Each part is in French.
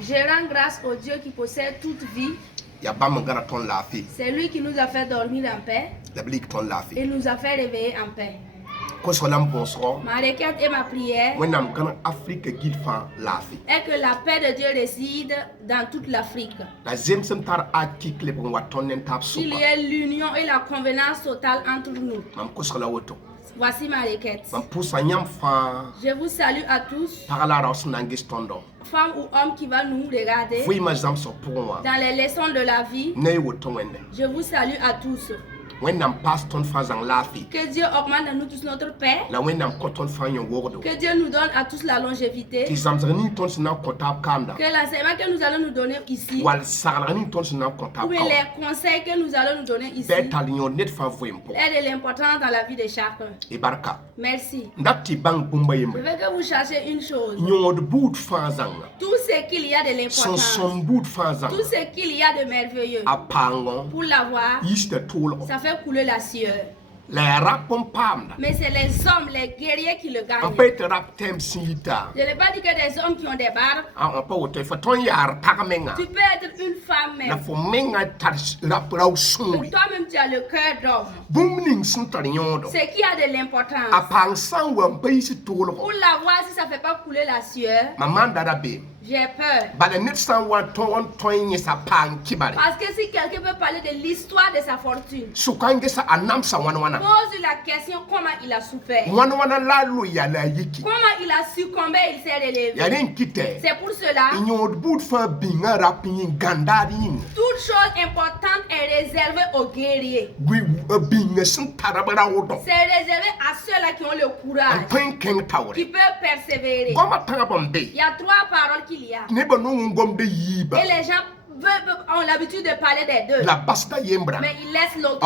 Je rends grâce au Dieu qui possède toute vie. C'est lui qui nous a fait dormir en paix et nous a fait réveiller en paix. Ma requête et ma prière est que la paix de Dieu réside dans toute l'Afrique. Qu'il y ait l'union et la convenance totale entre nous. Voici ma requête. Je vous salue à tous, femmes ou hommes qui vont nous regarder dans les leçons de la vie. Je vous salue à tous. Que Dieu augmente en nous tous notre paix. Que Dieu nous donne à tous la longévité. Que l'enseignement que nous allons nous donner ici, ou les conseils que nous allons nous donner ici, est de l'importance dans la vie de chacun. Merci. Je veux que vous cherchiez une chose. Tout ce qu'il y a de l'importance, tout ce qu'il y a de merveilleux, pour l'avoir, ça fait couler la sueur. Mais c'est les hommes, les guerriers qui le gagnent. Je n'ai pas dit que des hommes qui ont des barbes. Tu peux être une femme même. Toi-même tu as le cœur d'homme. Ce qui a de l'importance. Pour l'avoir, si ça ne fait pas couler la sueur, j'ai peur. Parce que si quelqu'un peut parler de l'histoire de sa fortune, pose la question comment il a souffert. Comment il a succombé, il s'est relevé. C'est pour cela, toute chose importante est réservée aux guerriers. C'est réservé à ceux-là qui ont le courage, qui peuvent persévérer. Il y a trois paroles qu'il y a. Et les gens ont l'habitude de parler des deux. Mais ils laissent l'autre.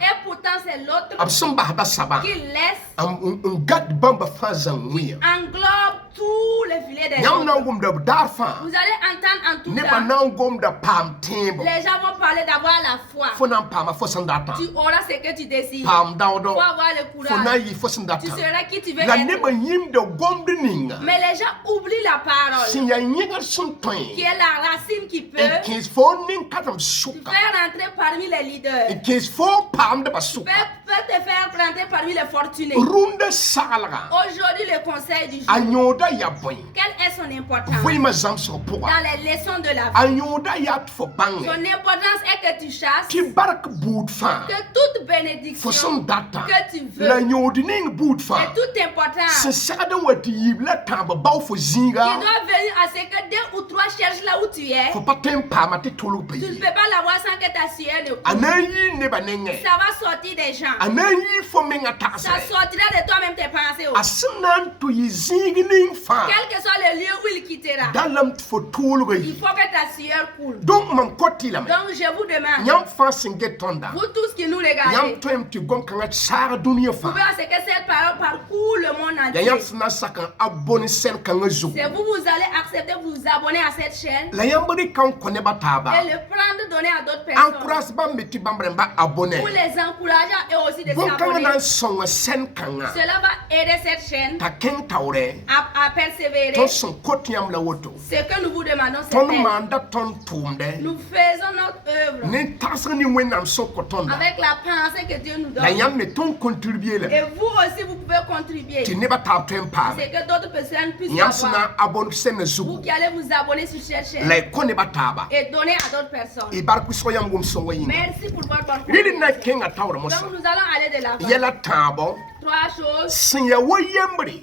Et pourtant c'est l'autre qui laisse, englobe tous les filets des autres. Vous allez entendre en tout temps, les gens vont parler d'avoir la foi. Tu auras ce que tu désires. Tu vas avoir le courage. Tu seras qui tu veux être. Mais les gens oublient la parole, qui est la racine qui peut faire rentrer parmi les leaders, peut te faire rentrer parmi les fortunés. Aujourd'hui, le conseil du jour, quelle est son importance dans les leçons de la vie? Son importance est que tu chasses, que toute bénédiction que tu veux, et toute importance qui doit venir à ce que deux ou trois cherchent là où tu es. Tu ne peux pas l'avoir sans que ta sueur ne coule. Ça va sortir des gens. Ça sortira de toi-même tes pensées aussi. Quel que soit le lieu où il quittera, il faut que ta sueur coule. Donc je vous demande, vous tous qui nous regardez, vous pouvez à ce que cette parole parcourt le monde entier. C'est vous allez accepter de vous abonner à cette chaîne et le prendre, donner à d'autres personnes pour les encourager et aussi de s'abonner. Cela va aider cette chaîne à persévérer. Ce que nous vous demandons, c'est nous faisons notre œuvre avec la pensée que Dieu nous donne. Et vous aussi, vous pouvez contribuer. C'est que d'autres personnes puissent avoir. Vous qui allez vous abonner sur cette chaîne et donner à d'autres personnes. Merci pour votre bonne contribution. Donc nous allons aller de l'avant. Trois choses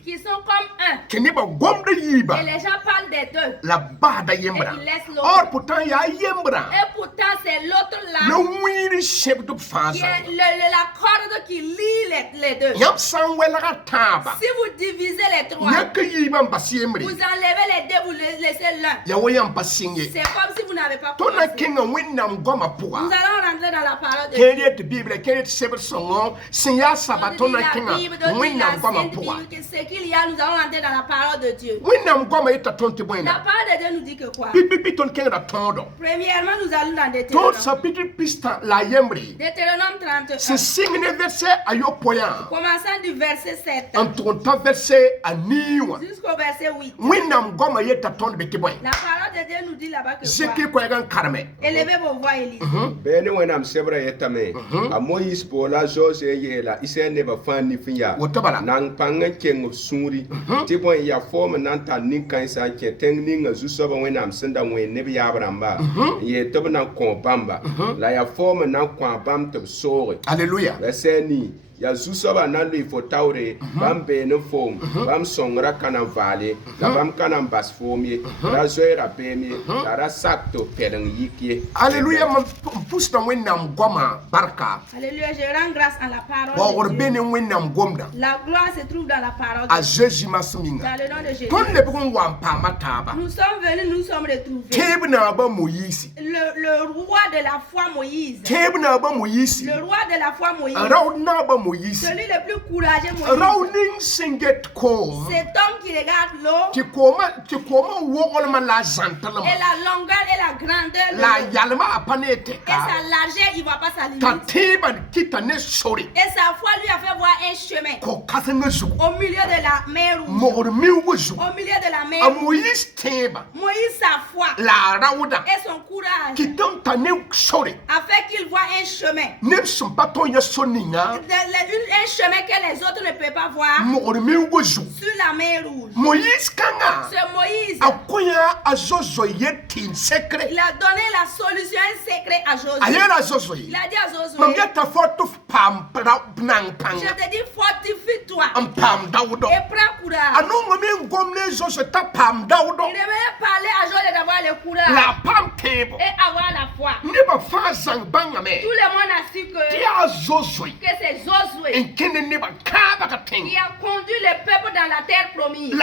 qui sont comme un. Et les gens parlent des deux. Et ils laissent l'autre. Et pourtant c'est l'autre là qui est la corde qui lie les deux. Si vous divisez les trois, vous enlevez les deux, vous laissez l'un. C'est comme si vous n'avez pas commencé. Nous allons rentrer dans la parole de Dieu. Bible, de dire la Sainte Bible, que ce qu'il y a, nous allons entrer dans la parole de Dieu. La parole de Dieu nous dit que quoi? Premièrement, nous allons dans Deutéronome. Deutéronome 31. Commençant du verset 7 jusqu'au verset 8. La parole de Dieu nous dit là-bas que quoi? Élevez vos voix et lisez. Bene wenam sebra yetame a Moïse bola Jose yela ise ne ba fan ni finya nang panga keng suri ti bon ya form nan ta nin kan sa ke teng nin zu so ba wenam senda wen ne bi abramba ye to na ko bamba la ya form nan kwa bam to sore. Hallelujah. Beseni ya zusoba na lui fo taure bam be no fom bam songra kana vale la bam kana bas fomie la zoera pemie la ra sakto perang yiki. Alléluia. Mon pousse dans wenam goma barka. Alléluia, je rends grâce à la parole de Dieu. La gloire se trouve dans la parole de Dieu. Dans le nom de Jésus. Nous sommes venus, nous sommes retrouvés. Le roi de la foi Moïse. Le roi de la foi Moïse. Celui le plus courageux Moïse. Cet homme qui regarde l'eau. Et la longueur et la grandeur. Et sa largeur, il ne voit pas sa limite. Et sa foi lui a fait voir un chemin. Au milieu de la mer Rouge. Au milieu de la mer Rouge. Moïse, sa foi. Et son courage. A fait qu'il voit un chemin. Un chemin que les autres ne peuvent pas voir. Sur la mer Rouge. Ce Moïse. Il a donné la solution, un secret à Josué. Il a dit à Josué, je te dis fortifie-toi et prends courage. Il devait parler à Josué d'avoir le courage et avoir la foi. Tout le monde a su que c'est Josué qui a conduit le peuple dans la terre promise.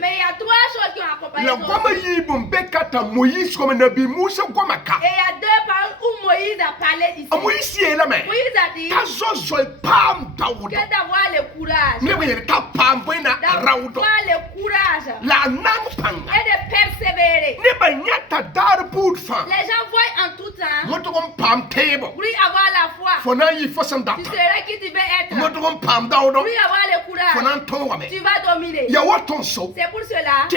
Mais il y a trois choses qui ont accompagné Josué. Et il y a deux paroles où Moïse a parlé ici. Moïse a dit que d'avoir le courage. D'avoir le courage. Et de persévérer. Les gens voient en tout temps. Oui, avoir la foi. Tu seras qui tu veux être. Oui, avoir le courage. Tu vas dominer. C'est pour cela. Si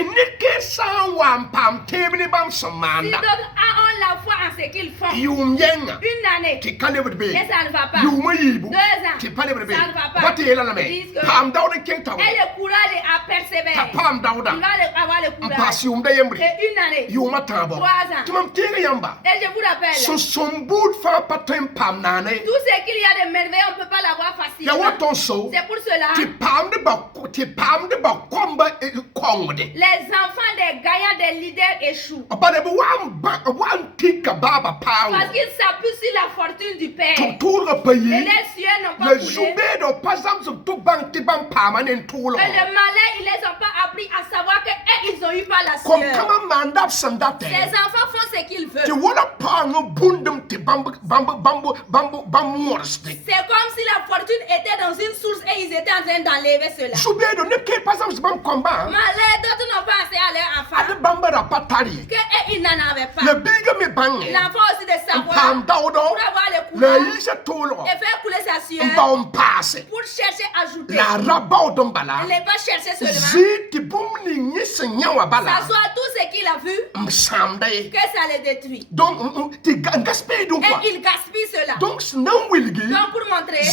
d'autres ont la foi en ce qu'ils font, une année, et ça ne va pas. 2 ans, ça ne va pas. Et le courage à persévérer. Il va avoir le courage. Et une année, 3 ans. Et je vous rappelle, tout ce qu'il y a de merveilleux, on ne peut pas l'avoir facilement. C'est pour cela. Les enfants des gagnants, des leaders échouent. Parce qu'ils s'appuient sur la fortune du Père. Et les cieux n'ont pas coulé. Et le malin, ils ne les ont pas appris à savoir qu'ils ont eu par la sueur. Ces enfants font ce qu'ils veulent. C'est comme si la fortune était dans une source et ils étaient en train d'enlever cela. Malin, d'autres n'ont pas assez à leur enfant. Qu'ils n'en avaient pas. L'enfant aussi de savoir pour avoir le courage et faire couler sa sueur pour chercher à ajouter. Elle n'est pas chercher seulement. S'asseoir tout ce qu'il a vu que ça le détruit. Et il gaspille cela. Donc pour montrer le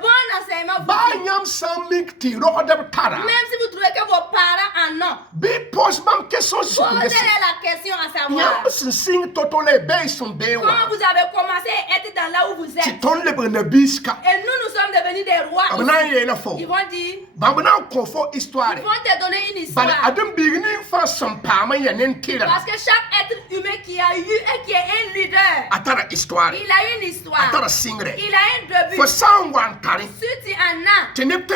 bon enseignement, même si vous trouvez que vos parents en ont, posez la question à savoir comment vous avez commencé à être dans là où vous êtes. Et nous sommes devenus des rois aussi. Ils vont dire, ils vont te donner une histoire. Parce que chaque être humain qui a eu et qui est un leader, il a une histoire. Il a un début. Si tu en as, et d'autres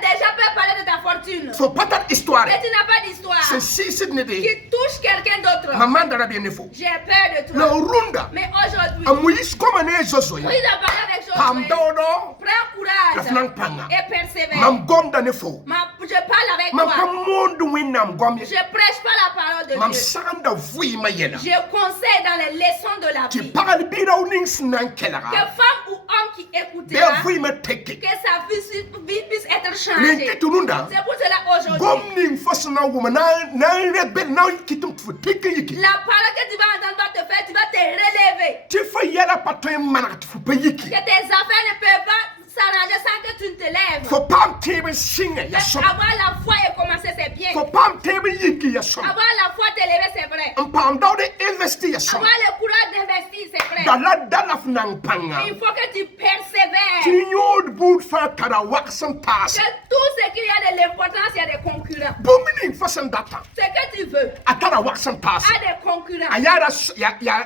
déjà peuvent parler de ta fortune. une. Faut pas d'histoire. Et tu n'as pas d'histoire. C'est si c'est qui touche quelqu'un d'autre. Maman d'ara bien faux. J'ai peur de toi. Le runda. Mais aujourd'hui, Moïse comme un Josué. Moïse a parlé avec Josué. Pamdodo. Prends courage et persévère. Mam gomda ne faux. Je parle avec Mam toi. monde winam gomye. Je prêche pas la parole de Mam Dieu. sanda vui mayela. Je conseille dans les leçons de la Tu vie. parles birounings nan Que kelara. femme ou homme qui écoutera, Be vui me teke. que sa vie puisse être Ni changée. kitununda. C'est pour cela aujourd'hui, Gomning fosna woman na rebel na kitum teke yiki. la parole que tu vas entendre va te faire, tu vas te relever. Tu fais yala patoy manak tu fais yiki. Que tes affaires ne peuvent pas s'arranger sans que tu ne te lèves. Faut pas me tebe singa ya Mais so. avoir la foi et commencer, c'est bien. Faut pas me tebe yiki ya so. Avoir la foi, te lever, c'est vrai. Pamdodo investi ya so. Avoir le courage d'investir, c'est vrai. Dala fnang panga. Il faut que tu persévères. Tinyod boot fa kara waxen pass. Que tout ce qu'il y a de l'importance, il y a des concurrents. Booming fasen data. Ce que tu veux Atara waxen pass. a des concurrents. Ayara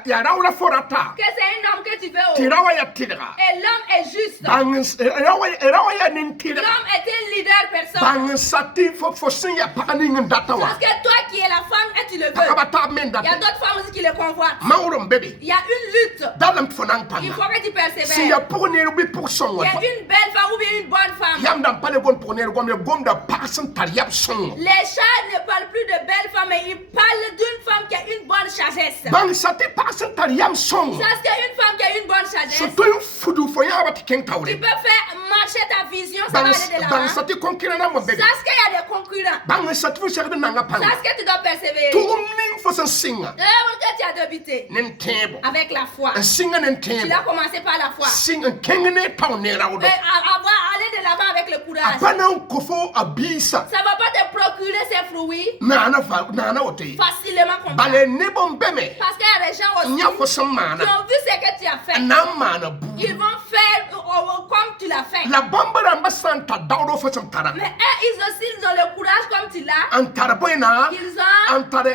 ya raura forata. Que c'est un homme que tu veux. Tirawa ya tira. Et l'homme est juste. Bangs rawa ya nintira. L'homme est un leader personne. Bang sati fo sin ya paning data wa. Parce que toi qui es la femme et tu le veux. Pakabata men Il y a data. d'autres femmes aussi qui le convoitent. Maurum baby. Il y a une lutte. Dalam fonang Il panga. faut que tu persévères. Si ya pour ne rubi pour son Il y wa. a une belle femme ou bien une bonne femme. Yam dam pale gon pour ne gom da passen tar yap son. Les chats ne parlent plus de belle femme, mais ils parlent d'une femme qui a une bonne sagesse. Bang sati passen tar yam son. Parce qu'une femme qui a une bonne sagesse, Surtout fudu fo ya bat ken tu tawre. peux faire marcher ta vision, ça va aller de Bang l'avant. sati concurrent mo baby. Parce qu'il y a des concurrents. Bang sati fo cher de nanga panga. Parce que tu dois persévérer. Tumning fo sen singa. D'abord que tu as débuté Nen tebo. avec la foi. En singa nen Tu tebo. as commencé par la foi. Sing en kengene tawne rawdo. Et aller de l'avant avec le courage. Apana kofo abisa. Ça ne va pas te procurer ces fruits Nana ote. facilement comme ça. Bale ne bon beme. Parce qu'il y a des gens aussi Nya fo qui samana. ont vu ce que tu as fait. Namana bu. Ils vont faire comme tu l'as fait. La bambara mbasanta dawdo fo samtara. Mais ils ont le courage comme tu l'as. Antara boyna. Ils ont Antara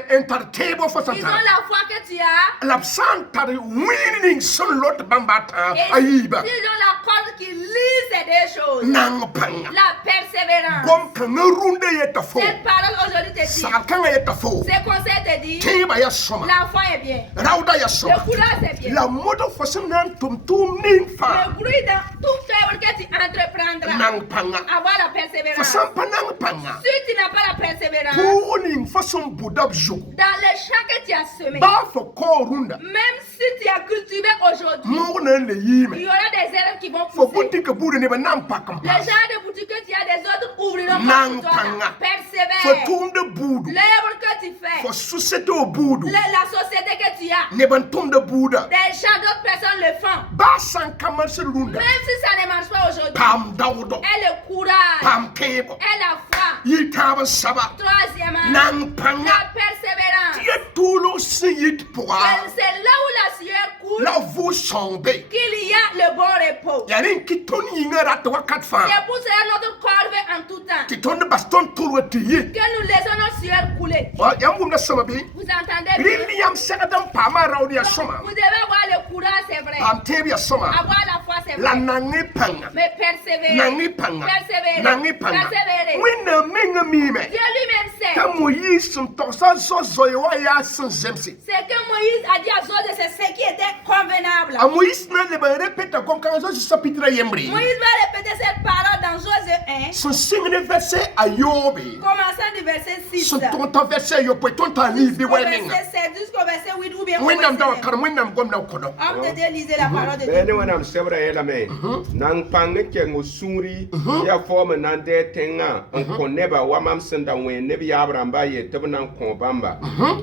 tebo fo la samtara. foi que tu as. La santara winning son lot bambata Et ayiba. ils ont la corde qui lise des choses. Nang panga. La persévérance. Gom kan runde yeta fo. Cette parole aujourd'hui te dit. Sakanga yeta fo. Ces conseils te disent. Teba ya soma. La foi est bien. Rauda ya Le soma. courage est bien. La moto façon nan tum ning fa. Le bruit dans tout œuvre que tu entreprendras. Nang panga. Avoir la persévérance. Façon pa nang panga. Si tu n'as pas la persévérance, Pour ning façon budab jogo. dans le champ que tu as semé, Ba fo ko runda. même si tu as cultivé aujourd'hui, Mo na le yime. il y aura des herbes qui vont Fo pousser. boutique bude ne ba nam pa kam. Les gens de boutique que tu as, des autres ouvriront Nang pour toi. panga. Fo Persévère. tumde budu. L'œuvre que tu fais, Fo société o budu. la société que tu as, Ne ban tumde buda. des gens d'autres personnes le font. Ba san kamar se runda. Même si ça ne marche pas aujourd'hui, Pam dawdo. aie le courage, Pam kebo. aie la foi. Yi kaba saba. Troisièmement, Nang panga. la persévérance. Ye tulo siyit pourra. C'est là où la sueur coule La vous sombe. qu'il y a le bon repos. Yarin ki ton yinga rat wakat fa. C'est pour cela notre corps veut en tout temps Ti ton baston tulu tiyi. que nous laissons notre sueur couler. Wa yam gum na sama bi. Vous entendez bien? Rin yam sakadam pama rawdi ya soma. Vous devez avoir le courage, c'est vrai. Pam tebi ya soma. Avoir la foi, c'est La vrai. nangi panga. Mais persévérer. Nangi panga. Persévérer. Nangi panga. Persévérer. Wina menga mime. Dieu lui-même sait. Ka Moïse sum torsa so zoyo ya sin zemsi. C'est que Moïse a dit à Josué, c'est ce qui était convenable. A Moïse na le ba répéter comme quand zo chapitre yembri. Moïse va répéter cette parole dans Josué 1, Son signe verset ayobi. commençant du verset 6. Son ton verset yo po ton ta ni bi Au weninga. verset 7 jusqu'au verset 8 ou bien au Wendam da verset 9. kar wendam gom na kodo. Homme de Dieu, lisez la parole de bene Dieu. wanam sebra yela me nang pang ke ngusuri ya form nan de tenga on koneba wamam senda wen ne bi abraham ba ye tebna ko bamba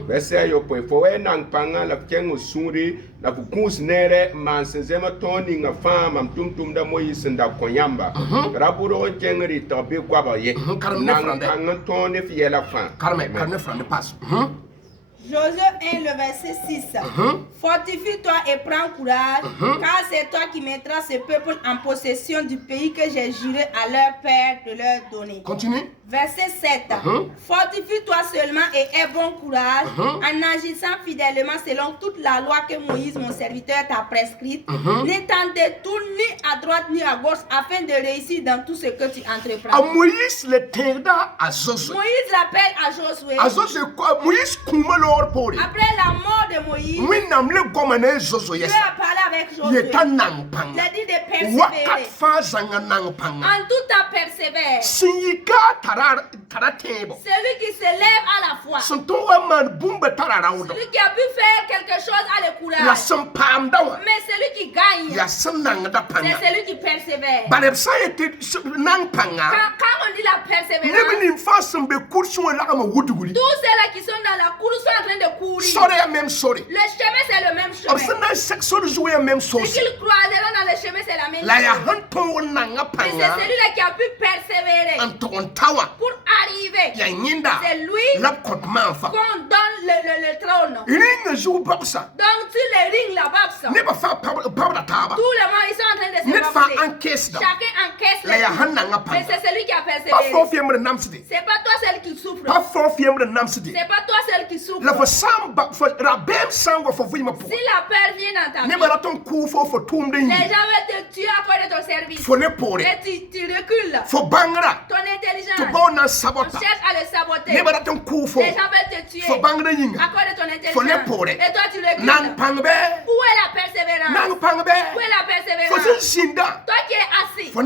bese yo po fo we nang panga la ke ngusuri la kukus nere man senzema toni nga fama tumtum da moyi senda konyamba raburo kengri to be kwaba ye Karam ne nang frande. panga toni fi yela fa Karme frande pass. Josué 1, le verset 6. Fortifie-toi et prends courage, car c'est toi qui mettras ce peuple en possession du pays que j'ai juré à leur père de leur donner. Continue. Verset 7. Fortifie-toi seulement et aie bon courage en agissant fidèlement selon toute la loi que Moïse, mon serviteur, t'a prescrite. Ne t'en détourne ni à droite ni à gauche afin de réussir dans tout ce que tu entreprends. Moïse l'appelle à Josué. Après la mort de Moïse, Dieu a parlé avec Josué. Il a dit de persévérer. En tout temps persévère. Celui qui se lève à la foi. Celui qui a pu faire quelque chose à le courage. Mais celui qui gagne, c'est celui qui persévère. Quand on dit la persévérance, tous ceux-là qui sont dans la course sont en train de courir. Le chemin c'est le même chemin. Ce qu'ils croiseront dans le chemin c'est la même chose. Mais c'est celui-là qui a pu persévérer pour arriver. C'est lui qu'on donne le trône. Donc sur le ring, la boxe, tout le monde ils sont en train de se boxer. Chacun encaisse les coups. Mais c'est celui qui a persévéré. C'est pas toi celle qui souffre. C'est pas toi celle qui souffre. Si la peur vient dans ta vie, les gens veulent te tuer à cause de ton service. Et tu recules. Ton intelligence, on cherche à le saboter. Les gens veulent te tuer à cause de ton intelligence. Et toi tu recules. Où est la persévérance? Où est la persévérance? Toi qui es assis, tu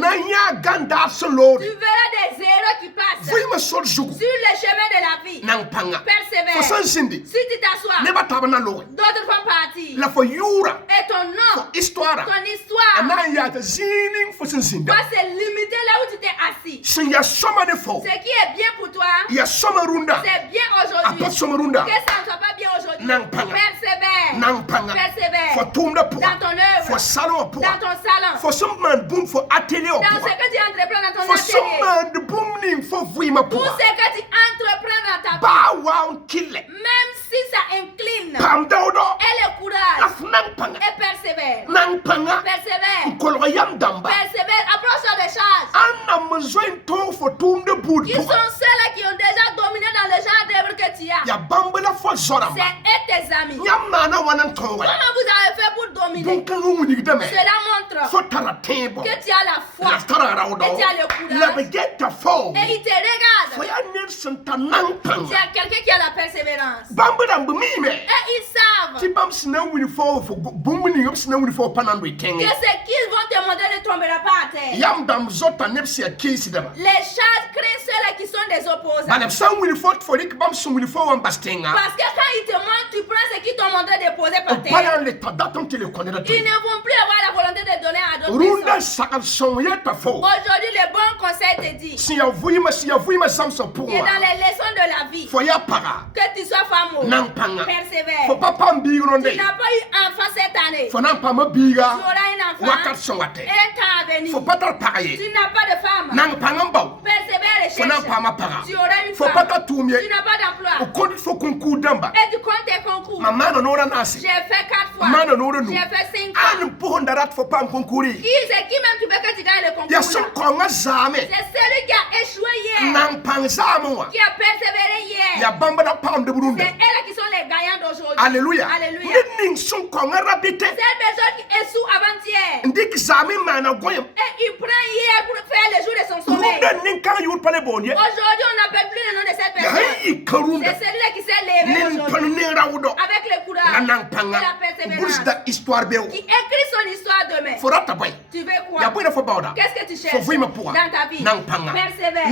verras des héros qui passent sur le chemin de la vie. Persévère. Si tu t'assois, d'autres font partie. Et ton nom, ton histoire va se limiter là où tu t'es assis. Ce qui est bien pour toi, c'est bien aujourd'hui. Que ça ne soit pas bien aujourd'hui. Persévère. Dans ton œuvre, dans ton salon, dans ce que tu entreprends dans ton atelier, tout ce que tu entreprends dans ta vie, même si ça incline, et le courage, et persévère. Approche des charges. Qui sont ceux-là qui ont déjà dominé dans le genre d'œuvre que tu as. C'est tes amis. Comment vous avez fait pour dominer? Cela montre que tu as la foi, que tu as le courage, et il te regarde. Tu as quelqu'un qui a la persévérance. Et ils savent que ce qu'ils vont te montrer ne tombera pas à terre. Les charges créent ceux-là qui sont des opposants. Parce que quand ils te montrent, tu prends ce qu'ils t'ont montré de poser par terre. Ils ne vont plus avoir la volonté de donner à d'autres personnes. Aujourd'hui, le bon conseil te dit que dans les leçons de la vie, que tu sois fameux, persévère. Tu n'as pas eu enfant cette année. Tu auras un enfant et un temps à venir. Tu n'as pas de femme. Persévère et cherche. Tu auras une femme. Tu n'as pas d'emploi. Et tu comptes tes concours. J'ai fait 4 fois. J'ai fait 5 fois. Qui même tu veux que tu gagnes le concours? C'est celui qui a échoué hier, qui a persévéré hier. C'est elles qui sont les gagnants d'aujourd'hui. Alléluia. Cette personne qui échoue avant-hier, et il prend hier pour faire le jour de son sommeil. Aujourd'hui, on n'appelle plus le nom de cette personne. C'est celui-là qui s'est levé aujourd'hui avec le courage et la persévérance, qui écrit son histoire demain. Tu veux quoi? Qu'est-ce que tu cherches dans ta vie? Persévère.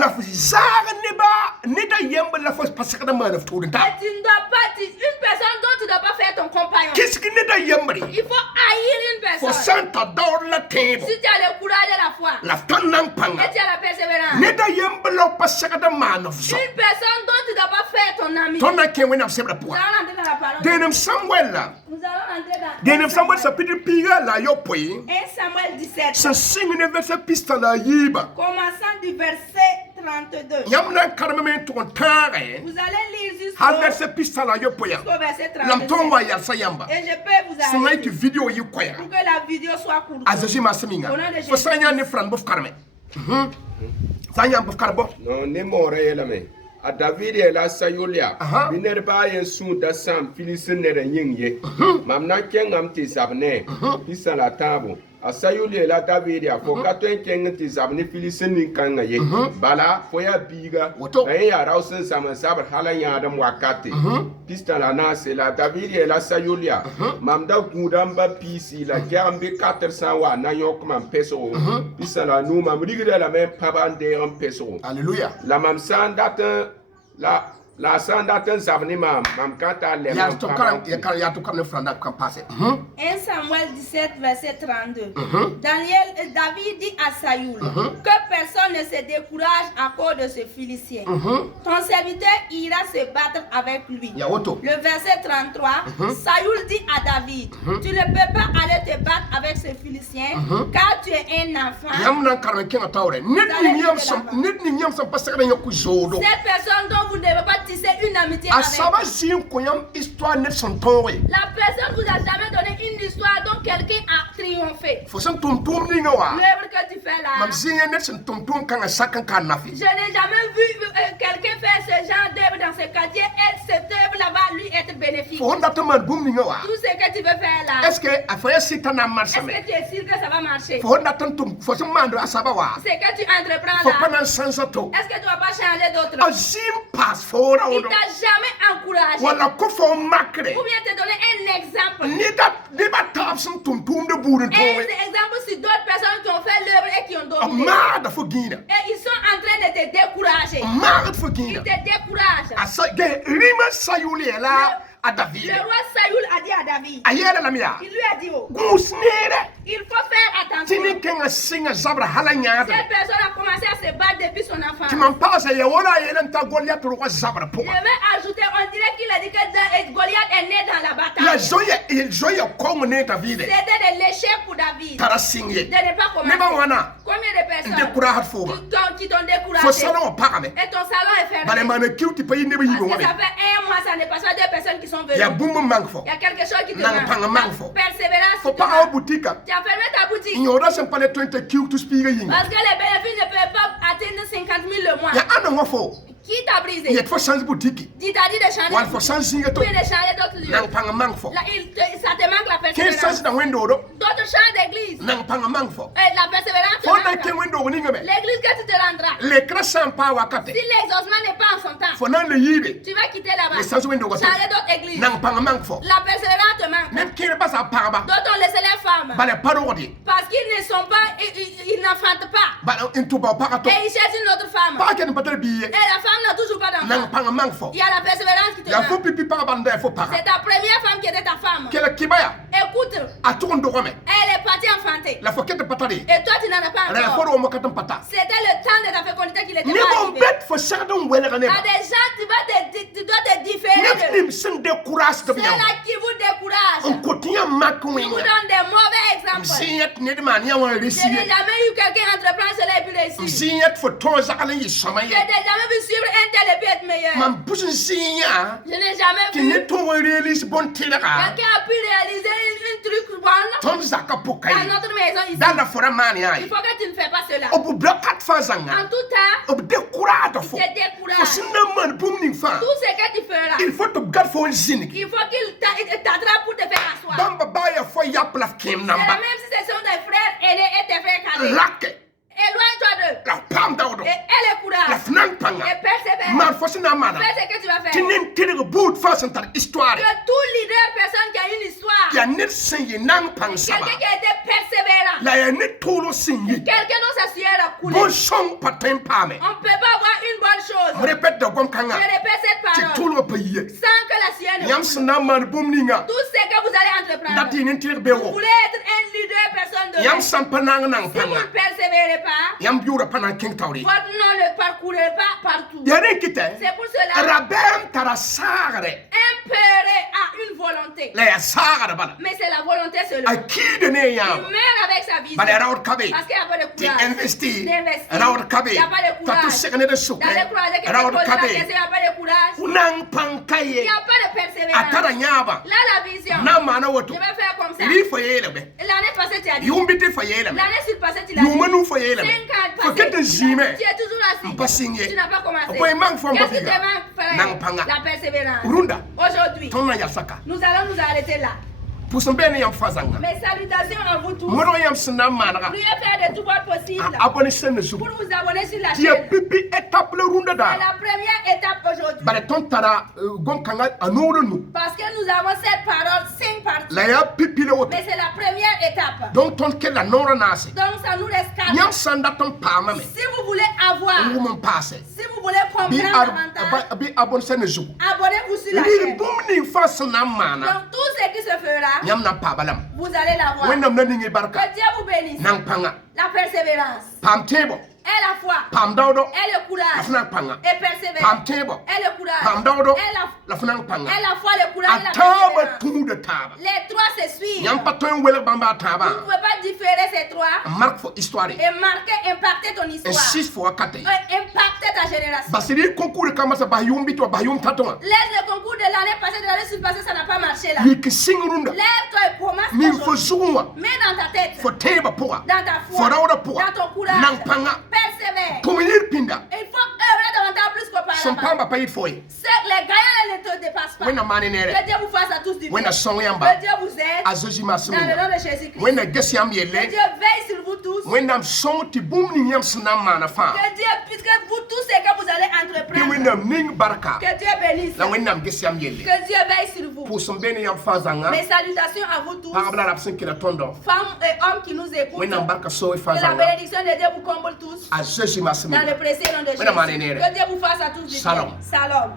Une personne dont tu ne dois pas faire ton compagnon. Il faut haïr une personne. Si tu as le courage et la foi, et tu as la persévérance, une personne dont tu ne dois pas faire ton ami. Nous allons entrer dans la parole. Nous allons entrer dans 1 Samuel 17. Commençant du verset 32. Vous allez lire jusqu'au verset 37. Et je peux vous arrêter vidéo pour que la vidéo soit courte. Au nom de non, ne more la me. A David e la sayulia. Biner ba yen sun da sam filisin ne yin ye. Mam na ken am ti sabne. Pisa la tabo. A sayulia la David ya fo ka to ken ti sabne filisin nin kan ye. Bala fo ya biga. E ya rausen sam sabar halan ya adam wakati. Pista la na se la David e la sayulia. Mam da gudam ba pisi la gambe 400 wa na yok mam peso. Pisa la nu mam rigre la même pabande en peso. Alléluia. La mam sandata la sandata zabni mam kanta le ya to kan franda kan passer. 1 Samuel 17 verset 32. David dit à Saül que personne ne se décourage à cause de ce Philistin. Ton serviteur ira se battre avec lui. Le verset 33, Saül dit à David, tu ne peux pas aller te battre avec ce Philistin car tu es un enfant. Cette personne dont vous ne devez pas tisser une amitié avec. La personne vous a jamais donné une histoire dont quelqu'un a triomphé. L'œuvre que tu fais là, je n'ai jamais vu quelqu'un faire ce genre d'œuvre dans ce quartier et cette œuvre là va lui être bénéfique. Tout ce que tu veux faire là, est-ce que tu es sûr que ça va marcher? Ce que tu entreprends là, est-ce que tu ne vas pas changer d'autre? Il t'a jamais encouragé. Ou bien te donner un exemple. Un exemple sur d'autres personnes qui ont fait l'œuvre et qui ont dominé. Et ils sont en train de te décourager. Ils te découragent. Le roi Saül a dit à David, il lui a dit, il faut faire attention. Cette personne a commencé à se battre depuis son enfance. Je vais ajouter, on dirait qu'il a dit que Goliath est né dans la bataille. C'était de l'échec pour David. De ne pas commencer. Combien de personnes qui t'ont découragé? Et ton salon est fermé. Parce que ça fait 1 mois, ça ne passe pas 2 personnes qui sont venues. Il y a quelque chose qui te manque. Persévérance. Tu as fermé ta boutique. Parce que les bénéfices ne peuvent pas atteindre 50 000 le mois. Qui t'a brisé? Il t'a dit de changer. Ou de changer d'autres lieux. Ça te manque la persévérance. D'autres champs d'église. La persévérance te manque. L'église que tu te rendras. Si l'exaucement n'est pas en son temps, tu vas quitter là-bas. Changer d'autres églises. La persévérance te manque. D'autres ont laissé les femmes. Parce qu'ils ne sont pas, ils n'enfantent pas. Et ils cherchent une autre femme. Et la femme n'a toujours pas d'enfant. Il y a la persévérance qui te manque. C'est ta première femme qui était ta femme. Écoute, elle est partie enfanter. Et toi tu n'en as pas encore. C'était le temps de ta fécondité qu'il était pas arrivé. Il y a des gens, tu dois te différer de eux. C'est là qui vous décourage. Qui vous donne des mauvais exemples. Je n'ai jamais eu quelqu'un entreprendre cela et puis réussir. Je n'ai jamais vu suivre un tel et puis être meilleur. Je n'ai jamais vu quelqu'un a pu réaliser un truc bon dans notre maison ici. Il faut que tu ne fais pas cela. En tout temps, tu te décourages. Tout ce que tu feras, il faut qu'il t'attrape pour te faire asseoir. C'est la même si ce sont des frères aînés et tes frères cadets. Éloigne-toi d'eux. Et elle est courage. Et persévère. Fais ce que tu vas faire. Que tout leader, personne qui a une histoire, quelqu'un qui a été persévérant, quelqu'un dont sa sueur a coulé, on ne peut pas avoir une bonne chose. Je répète cette parole sans que la sueur ne coule. Tout ce que vous allez entreprendre, vous voulez être un leader, personne de si vous ne persévérez pas, votre nom ne parcourra pas partout. C'est pour cela, un père a une voix. volonté. La saga bala. Mais c'est la volonté seulement. Akide ne ya. Il meurt avec sa vision. Bala raud kabe. Parce qu'il n'y a pas de Ti courage. investi. D'investir. Raud kabe. Il n'y a pas de courage. Tatu sekane de souk. Dans les courage qui raud te pose la kabe. question, il n'y a pas de courage. Unang Il pankaye. n'y a pas de persévérance. Atara nyaba. Là, la vision. Na mana woto. Je vais faire comme ça. Li foyele be. L'année passée, tu as dit. Yumbiti foyele be. L'année surpassée, tu l'as dit. Yumanu foyele be. 5 ans Faut que passés. te jime. Tu es toujours assis. Pas signé. Tu n'as pas commencé. Apoy mang fo Qu'est-ce qui te mbafiga. manque, Nang panga. frère? La persévérance. Urunda. Aujourd'hui, Tonna yasaka. nous allons nous arrêter là. Pour son ben yam fazanga. Mes salutations à vous tous. Moro yam sna manara. Priez faire de tout votre possible Abonne sen su. pour vous abonner sur la Ti chaîne. pipi étape le runda C'est da. la première étape aujourd'hui. Bale ton tara gon kanga anoro nu. Parce que nous avons cette parole 5 parties. La ya pipi le woto. Mais c'est la première étape. Donc ton ke la nora nasi. Donc ça nous reste 4. Nyam sanda ton pama me. Si vous voulez avoir, Ngum passe. si vous voulez Bi comprendre davantage, bi abonne sen su. abonnez-vous sur la Ni chaîne. bumni fa sna mana. Donc tout ce qui se fera, Nyam na pa balam. vous allez l'avoir. Wennam na ningi barka. Que Dieu vous bénisse. Nang panga. La persévérance Pam tebo. et la foi Pam dawdo. et le courage Afna panga. et persévérer. Pam tebo. Et le courage Pam dawdo. et La fana panga. la foi, le courage et la Ataba persévérance. tu de taba. Les trois se suivent. Nyam patoy wele bamba Vous ne taba. pouvez pas différer ces trois Marque for histoire. et marquer, impacter ton Et histoire. 6 fois 4. Impacter ta génération. Basiri concours kama sa bayum bito bayum tatonga. Laisse le concours de l'année passée, de l'année surpassée, ça n'a pas marché là. Yiki singrunda. Lève-toi et commence Ni fo aujourd'hui. zuwa. Mets dans ta tête, Fo teba poa. dans ta foi, Fo rawda poa. dans ton courage. Nang panga. Persévère. Kominir pinda. Il faut œuvrer davantage plus Son qu'auparavant. pamba payi foy. Les gagnants ne te dépassent pas. Wena mani nere. Que Dieu vous fasse à tous du bien. Wena song Que yamba. Dieu vous aide. Azoji masimu. Dans le nom de Jésus-Christ. Wena gesi am Que yele. Dieu veille sur vous tous. Wena song ti bum ni yam snam mana fa. Que Dieu, puisque vous tous ce que vous allez Bi entreprendre. wena ning barka. Que Dieu bénisse. La wena gesi am yele. Que Dieu veille sur vous. Pour son bene yam fazanga. Mes salutations à vous tous. Parabla rapsin kila tondo. Femmes et hommes qui nous écoutent. Wena barka so Que la fazanga. bénédiction de Dieu vous comble tous. Azoji masimu. Dans le précieux nom de Jésus. Wena mani nere. Que Dieu vous fasse à tous du bien. Shalom. Shalom.